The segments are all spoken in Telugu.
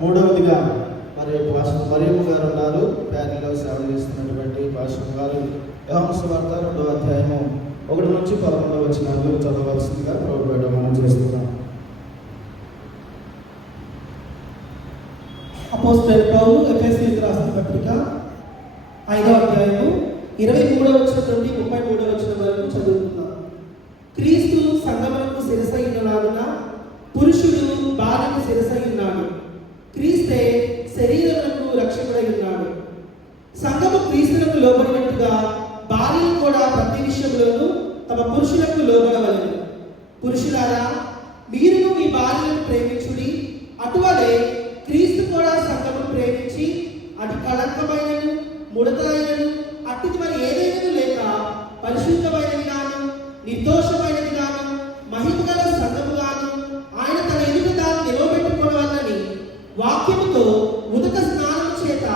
మూడవదిగా మరి పాస్టర్ మరియమ్మ గారు ఉన్నారు. ప్యానెల్లో సేవ చేస్తున్నటువంటి పాస్టర్ గారు యోహాను సువార్త 2వ అధ్యాయము 1 నుంచి 11వ వచనాలు చదవవలసిందిగా ప్రభుపేట మనం చేస్తున్నాం. అపోస్తలుడైన పౌలు ఎఫెసీయులకు రాసిన పత్రిక 5వ అధ్యాయము 23వ వచనం నుండి 33వ వచనం వరకు చదువుతున్నాం. క్రీస్తు సంఘమునకు శిరస్సై ఉన్నలాగున పురుషుడు భార్యకు శిరస్సై ఉన్నాడు. క్రీస్తే శరీరమునకు రక్షకుడై ఉన్నాడు. సంఘము క్రీస్తులకు లోబడినట్టుగా భార్యలు కూడా ప్రతి విషయంలోనూ తమ పురుషులకు లోబడవలెను. పురుషులారా, మీరును మీ భార్యలను ప్రేమించుడి. అటువలే క్రీస్తు కూడా సంఘమును ప్రేమించి అటు కళంకమైనను ముడతలైనను అట్టిది మరి ఏదైనా లేక పరిశుద్ధమైనది గాను నిర్దోషమైనది గాను మహిమగల సంఘము గాను ఆయన తన ఎదుట దాన్ని నిలవబెట్టుకోవాలని వాక్యముతో ఉదక స్నానము చేత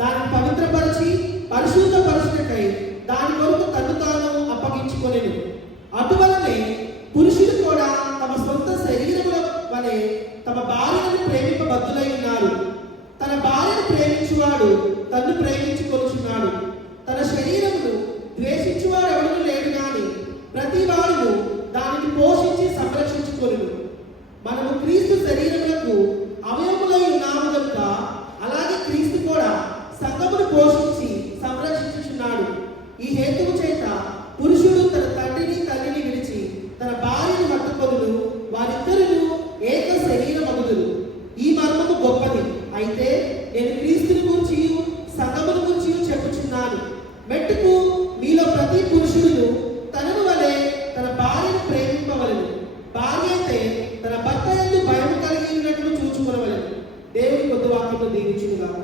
దాన్ని పవిత్రపరిచి పరిశుద్ధపరచుటకై దాని కొరకు తను తాను అప్పగించుకొనెను. అటువలనే పురుషులు కూడా తమ సొంత శరీరముల వలె తమ భార్యను ప్రేమింపబద్ధులై ఉన్నారు. తన భార్యను ప్రేమించువాడు తన్ను ప్రేమించుకొనుచున్నాడు. తన శరీరమును ద్వేషించువాడు ఎవడూ లేడు గాని ప్రతి వాడును దానిని పోషించి సంరక్షించుకొనును. మనము క్రీస్తు శరీరములకు అవయములై ఉన్నాము కనుక అలాగే క్రీస్తు కూడా సంఘమును పోషించి సంరక్షించుచున్నాడు. ఈ హేతువు చేత పురుషుడు తన తండ్రిని తల్లిని విడిచి తన భార్యను హత్తుకొనును, వారిద్దరును ఏక శరీరమగుదురు. ఈ మర్మము గొప్పది. అయితే నేను క్రీస్తుని గురించి సంఘమును గురించి చెప్పుచున్నాను. మెట్టుకు మీలో ప్రతి పురుషుడును తనను వలె తన భార్యను ప్రేమింపవలెను. భార్య అయితే తన భర్త యందు భయం కలిగి ఉన్నట్లు చూచుకొనవలెను. దేవుని కొద్ది వాక్యము దీవించుగాక.